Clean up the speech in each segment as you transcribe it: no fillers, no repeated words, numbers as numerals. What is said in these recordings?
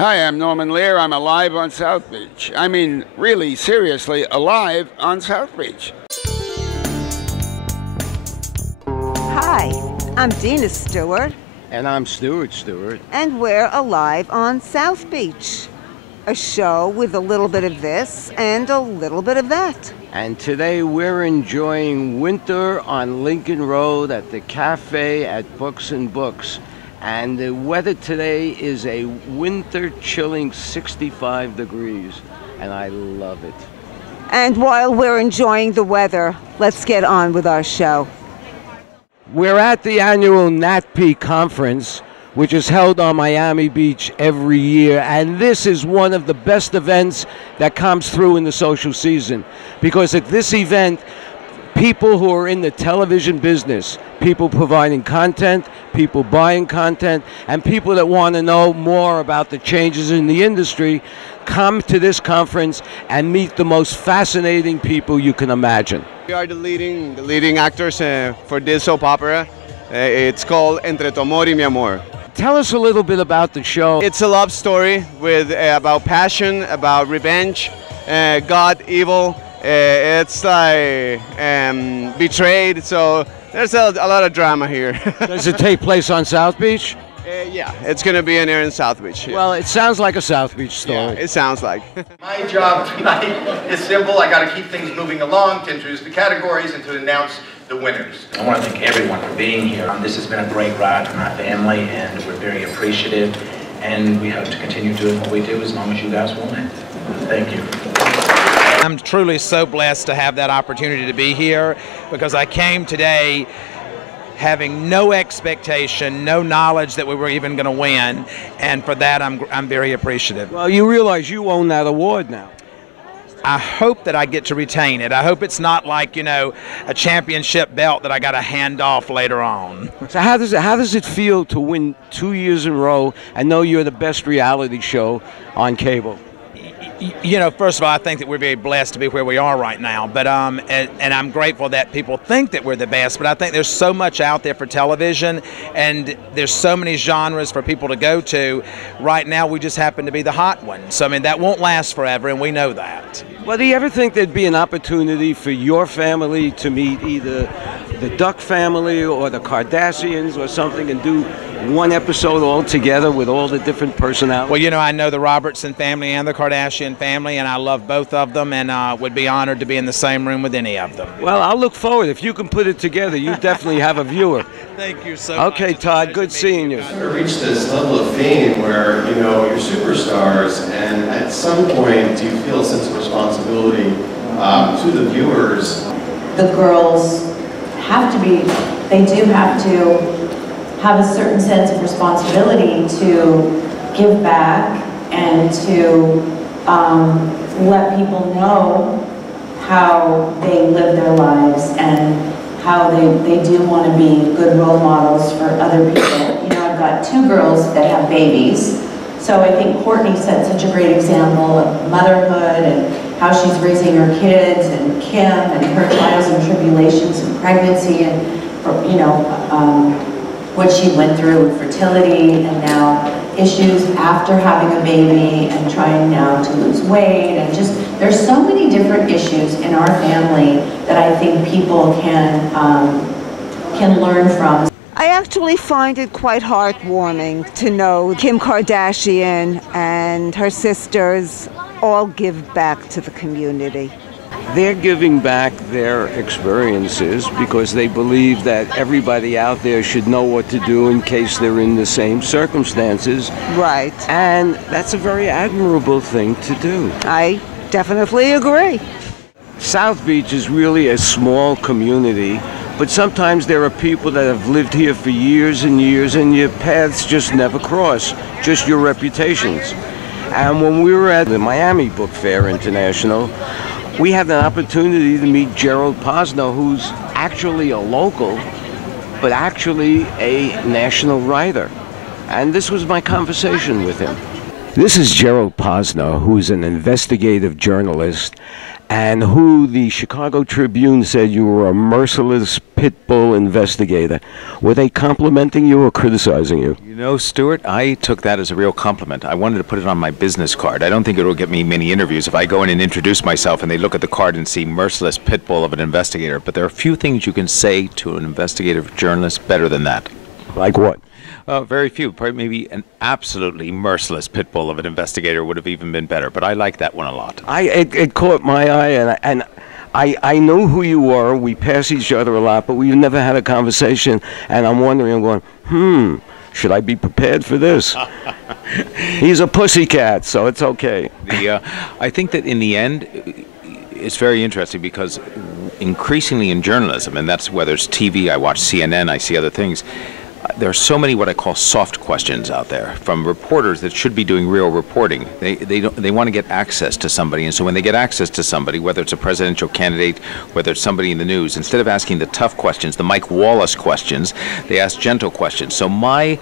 Hi, I'm Norman Lear. I'm alive on South Beach. I mean, really, seriously, alive on South Beach. Hi, I'm Dena Stewart. And I'm Stewart. And we're alive on South Beach. A show with a little bit of this and a little bit of that. And today we're enjoying winter on Lincoln Road at the cafe at Books and Books. And the weather today is a winter chilling 65 degrees. And I love it. And while we're enjoying the weather, let's get on with our show. We're at the annual NATPE Conference, which is held on Miami Beach every year, and this is one of the best events that comes through in the social season, because at this event, people who are in the television business, people providing content, people buying content, and people that want to know more about the changes in the industry come to this conference and meet the most fascinating people you can imagine. We are the leading actors for this soap opera. It's called Entre tu amor y mi amor. Tell us a little bit about the show. It's a love story with about passion, about revenge, God, evil. It's like betrayed. So there's a lot of drama here. Does it take place on South Beach? Yeah, it's going to be in here in South Beach. Yeah. Well, it sounds like a South Beach story. Yeah, it sounds like. My job tonight is simple. I got to keep things moving along, to introduce the categories and to announce the winners. I want to thank everyone for being here. This has been a great ride for my family, and we're very appreciative. And we hope to continue doing what we do as long as you guys want it. Thank you. I'm truly so blessed to have that opportunity to be here, because I came today having no expectation, no knowledge that we were even going to win, and for that I'm very appreciative. Well, you realize you own that award now. I hope that I get to retain it. I hope it's not like, you know, a championship belt that I got to hand off later on. So how does it feel to win 2 years in a row and know you're the best reality show on cable? You know, first of all, I think that we're very blessed to be where we are right now. But and I'm grateful that people think that we're the best. But I think there's so much out there for television, and there's so many genres for people to go to. Right now, we just happen to be the hot one. So I mean, that won't last forever, and we know that. Well, do you ever think there'd be an opportunity for your family to meet either the Duck family or the Kardashians or something, and do one episode all together with all the different personalities? Well, you know, I know the Robertson family and the Kardashian family, and I love both of them, and would be honored to be in the same room with any of them. Well, I'll look forward. If you can put it together, you definitely have a viewer. Thank you so much. Okay, Todd, good seeing you. You've reached this level of fame where, you know, you're superstars, and at some point, do you feel a sense of responsibility to the viewers? The girls have to be, they do have to have a certain sense of responsibility to give back and to let people know how they live their lives and how they do want to be good role models for other people. You know, I've got 2 girls that have babies, so I think Courtney set such a great example of motherhood and how she's raising her kids, and Kim and her trials and tribulations and pregnancy, and you know, what she went through with fertility, and now issues after having a baby and trying now to lose weight, and just there's so many different issues in our family that I think people can learn from. I actually find it quite heartwarming to know Kim Kardashian and her sisters all give back to the community. They're giving back their experiences because they believe that everybody out there should know what to do in case they're in the same circumstances. Right. And that's a very admirable thing to do. I definitely agree. South Beach is really a small community, but sometimes there are people that have lived here for years and years, and your paths just never cross, just your reputations. And when we were at the Miami Book Fair International, we had an opportunity to meet Gerald Posner, who's actually a local, but actually a national writer. And this was my conversation with him. This is Gerald Posner, who's an investigative journalist, and who the Chicago Tribune said you were a merciless pit bull investigator. Were they complimenting you or criticizing you? You know, Stewart, I took that as a real compliment. I wanted to put it on my business card. I don't think it will get me many interviews if I go in and introduce myself and they look at the card and see merciless pit bull of an investigator. But there are few things you can say to an investigative journalist better than that. Like what? Very few. Probably maybe an absolutely merciless pit bull of an investigator would have even been better. But I like that one a lot. It caught my eye, and I know who you were. We pass each other a lot, but we've never had a conversation. And I'm wondering, I'm going, should I be prepared for this? He's a pussycat, so it's okay. I think that in the end, it's very interesting because increasingly in journalism, and that's whether it's TV, I watch CNN, I see other things, there are so many what I call soft questions out there from reporters that should be doing real reporting. They want to get access to somebody, and so when they get access to somebody, whether it's a presidential candidate, whether it's somebody in the news, instead of asking the tough questions, the Mike Wallace questions, they ask gentle questions. So my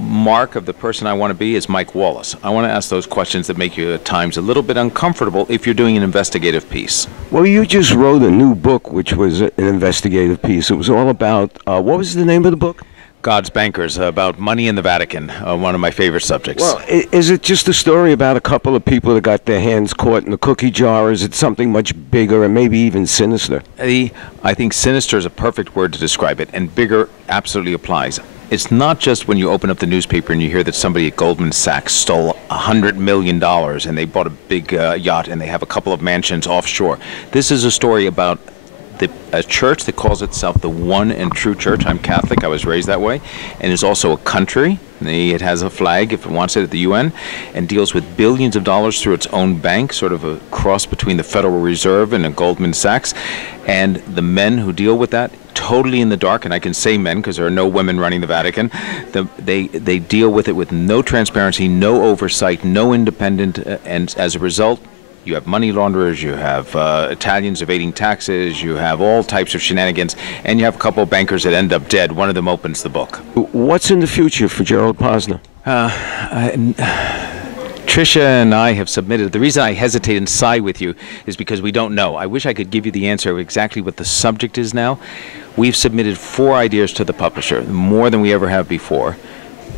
mark of the person I want to be is Mike Wallace. I want to ask those questions that make you at times a little bit uncomfortable if you're doing an investigative piece. Well, you just wrote a new book, which was an investigative piece. It was all about, what was the name of the book? God's Bankers, about money in the Vatican, one of my favorite subjects. Well, is it just a story about a couple of people that got their hands caught in the cookie jar, or is it something much bigger and maybe even sinister? I think sinister is a perfect word to describe it, and bigger absolutely applies. It's not just when you open up the newspaper and you hear that somebody at Goldman Sachs stole $100 million and they bought a big yacht and they have a couple of mansions offshore. This is a story about a church that calls itself the One and True Church. I'm Catholic, I was raised that way, and is also a country. It has a flag, if it wants it, at the UN, and deals with billions of dollars through its own bank, sort of a cross between the Federal Reserve and a Goldman Sachs. And the men who deal with that, totally in the dark, and I can say men because there are no women running the Vatican, they deal with it with no transparency, no oversight, no independent, and as a result, you have money launderers, you have Italians evading taxes, you have all types of shenanigans, and you have a couple of bankers that end up dead. One of them opens the book. What's in the future for Gerald Posner? Tricia and I have submitted. The reason I hesitate and sigh with you is because we don't know. I wish I could give you the answer of exactly what the subject is now. We've submitted 4 ideas to the publisher, more than we ever have before.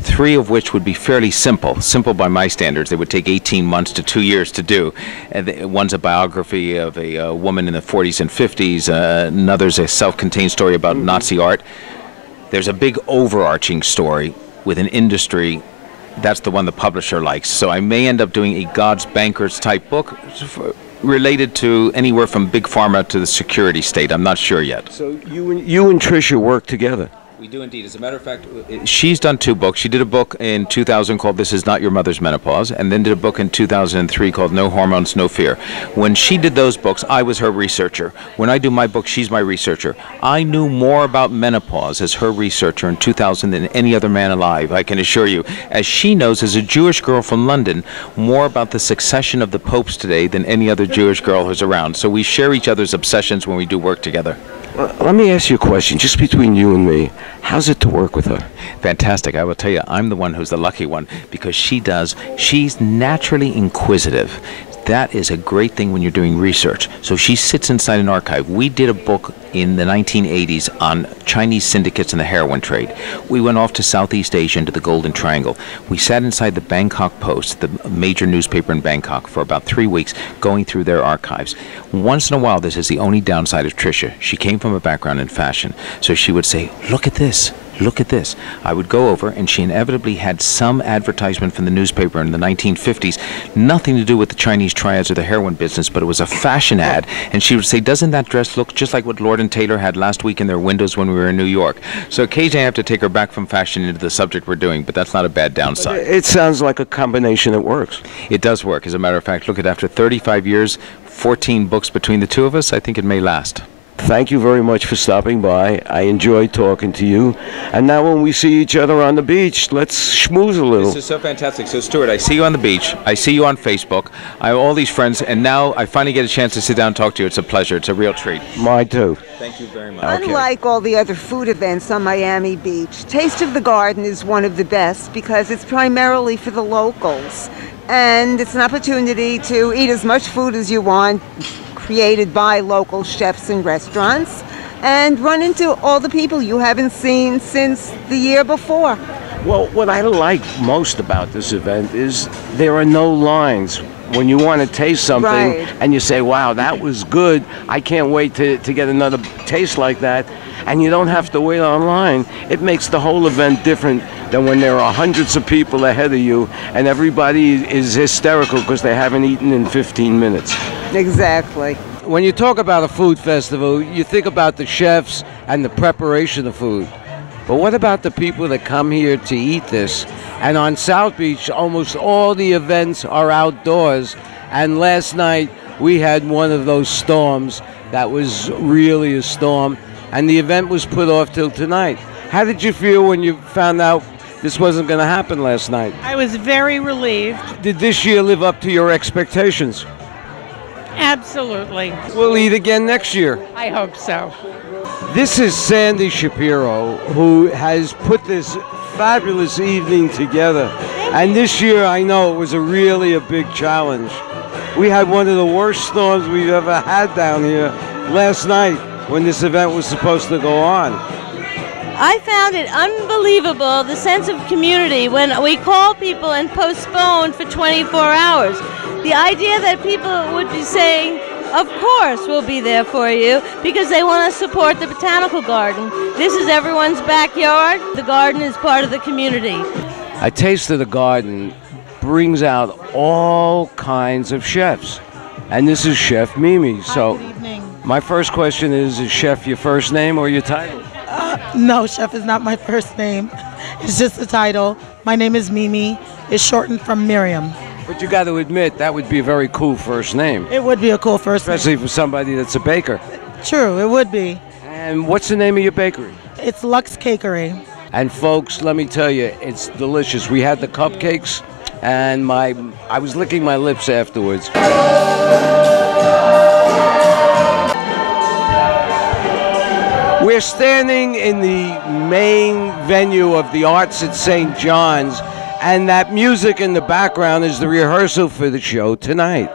3 of which would be fairly simple by my standards. They would take 18 months to 2 years to do. One's a biography of a woman in the 40s and 50s. Another's a self-contained story about Nazi art. There's a big overarching story with an industry. That's the one the publisher likes. So I may end up doing a God's Bankers type book related to anywhere from big pharma to the security state. I'm not sure yet. So you and Tricia work together? We do indeed. As a matter of fact, she's done 2 books. She did a book in 2000 called This Is Not Your Mother's Menopause, and then did a book in 2003 called No Hormones, No Fear. When she did those books, I was her researcher. When I do my book, she's my researcher. I knew more about menopause as her researcher in 2000 than any other man alive, I can assure you. As she knows, as a Jewish girl from London, more about the succession of the popes today than any other Jewish girl who's around. So we share each other's obsessions when we do work together. Let me ask you a question, just between you and me. How's it to work with her? Fantastic. I will tell you, I'm the one who's the lucky one because she's naturally inquisitive. That is a great thing when you're doing research. So she sits inside an archive. We did a book in the 1980s on Chinese syndicates and the heroin trade. We went off to Southeast Asia into the Golden Triangle. We sat inside the Bangkok Post, the major newspaper in Bangkok, for about 3 weeks going through their archives. Once in a while, this is the only downside of Tricia. She came from a background in fashion. So she would say, look at this. Look at this. I would go over, and she inevitably had some advertisement from the newspaper in the 1950s, nothing to do with the Chinese triads or the heroin business, but it was a fashion ad, and she would say, doesn't that dress look just like what Lord and Taylor had last week in their windows when we were in New York? So occasionally I have to take her back from fashion into the subject we're doing, but that's not a bad downside. It sounds like a combination that works. It does work. As a matter of fact, look at after 35 years, 14 books between the 2 of us, I think it may last. Thank you very much for stopping by. I enjoyed talking to you. And now when we see each other on the beach, let's schmooze a little. This is so fantastic. So, Stewart, I see you on the beach. I see you on Facebook. I have all these friends, and now I finally get a chance to sit down and talk to you. It's a pleasure. It's a real treat. Mine too. Thank you very much. Unlike all the other food events on Miami Beach, Taste of the Garden is one of the best because it's primarily for the locals. And it's an opportunity to eat as much food as you want, created by local chefs and restaurants, and run into all the people you haven't seen since the year before. Well, what I like most about this event is there are no lines. When you want to taste something Right. and you say, wow, that was good, I can't wait to get another taste like that, and you don't have to wait online, it makes the whole event different than when there are hundreds of people ahead of you and everybody is hysterical because they haven't eaten in 15 minutes. Exactly. When you talk about a food festival, you think about the chefs and the preparation of food. But what about the people that come here to eat this? And on South Beach, almost all the events are outdoors. And last night, we had one of those storms that was really a storm. And the event was put off till tonight. How did you feel when you found out this wasn't going to happen last night? I was very relieved. Did this year live up to your expectations? Absolutely. We'll eat again next year. I hope so. This is Sandy Shapiro, who has put this fabulous evening together. And this year, I know it was really a big challenge. We had one of the worst storms we've ever had down here last night when this event was supposed to go on. I found it unbelievable, the sense of community, when we call people and postpone for 24 hours. The idea that people would be saying, of course we'll be there for you, because they want to support the Botanical Garden. This is everyone's backyard. The garden is part of the community. A Taste of the Garden brings out all kinds of chefs. And this is Chef Mimi. So Good evening. my first question is Chef your first name or your title? No, Chef is not my first name. It's just the title. My name is Mimi. It's shortened from Miriam. But you got to admit, that would be a very cool first name. It would be a cool first name. Especially for somebody that's a baker. True, it would be. And what's the name of your bakery? It's Lux Cakery. And folks, let me tell you, it's delicious. We had the cupcakes, and I was licking my lips afterwards. We're standing in the main venue of the Arts at St. John's, and that music in the background is the rehearsal for the show tonight.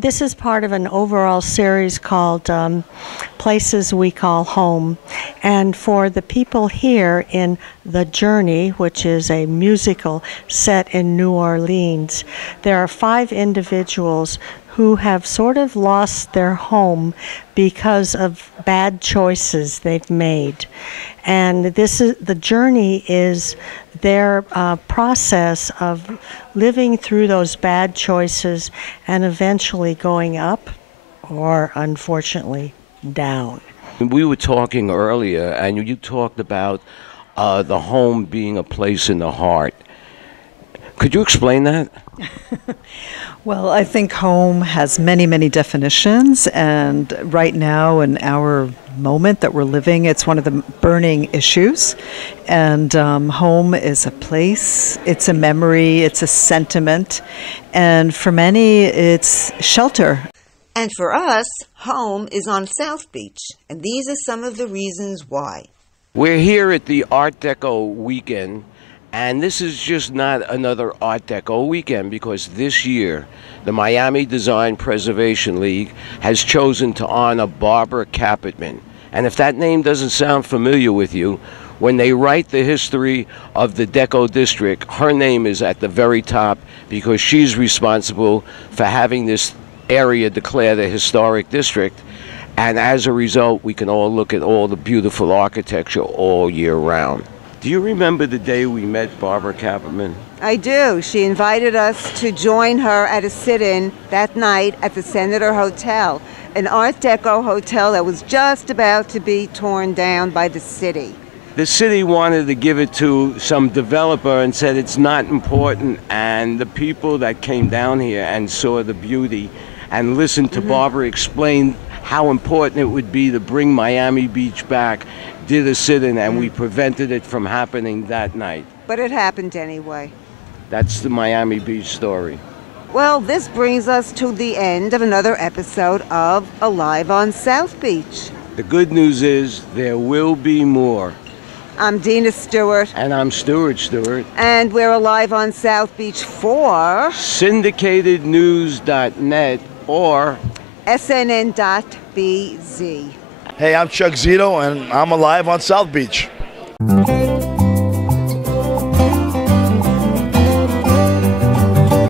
This is part of an overall series called Places We Call Home. And for the people here in The Journey, which is a musical set in New Orleans, there are 5 individuals who have sort of lost their home because of bad choices they've made. And The Journey is their process of living through those bad choices and eventually going up or, unfortunately, down. We were talking earlier, and you talked about the home being a place in the heart. Could you explain that? Well, I think home has many, many definitions, and right now in our moment that we're living, it's one of the burning issues. And home is a place, it's a memory, it's a sentiment, and for many, it's shelter. And for us, home is on South Beach, and these are some of the reasons why. We're here at the Art Deco weekend, and this is just not another Art Deco weekend, because this year the Miami Design Preservation League has chosen to honor Barbara Capitman. And if that name doesn't sound familiar with you, when they write the history of the Deco District, her name is at the very top because she's responsible for having this area declared a historic district. And as a result, we can all look at all the beautiful architecture all year round. Do you remember the day we met Barbara Capitman? I do. She invited us to join her at a sit-in that night at the Senator Hotel, an Art Deco hotel that was just about to be torn down by the city. The city wanted to give it to some developer and said it's not important, and the people that came down here and saw the beauty and listened to Barbara explain how important it would be to bring Miami Beach back, did a sit-in, and we prevented it from happening that night. But it happened anyway. That's the Miami Beach story. Well, this brings us to the end of another episode of Alive on South Beach. The good news is there will be more. I'm Dena Stewart. And I'm Stewart Stewart. And we're alive on South Beach for syndicatednews.net or SNN.BZ. Hey, I'm Chuck Zito, and I'm alive on South Beach.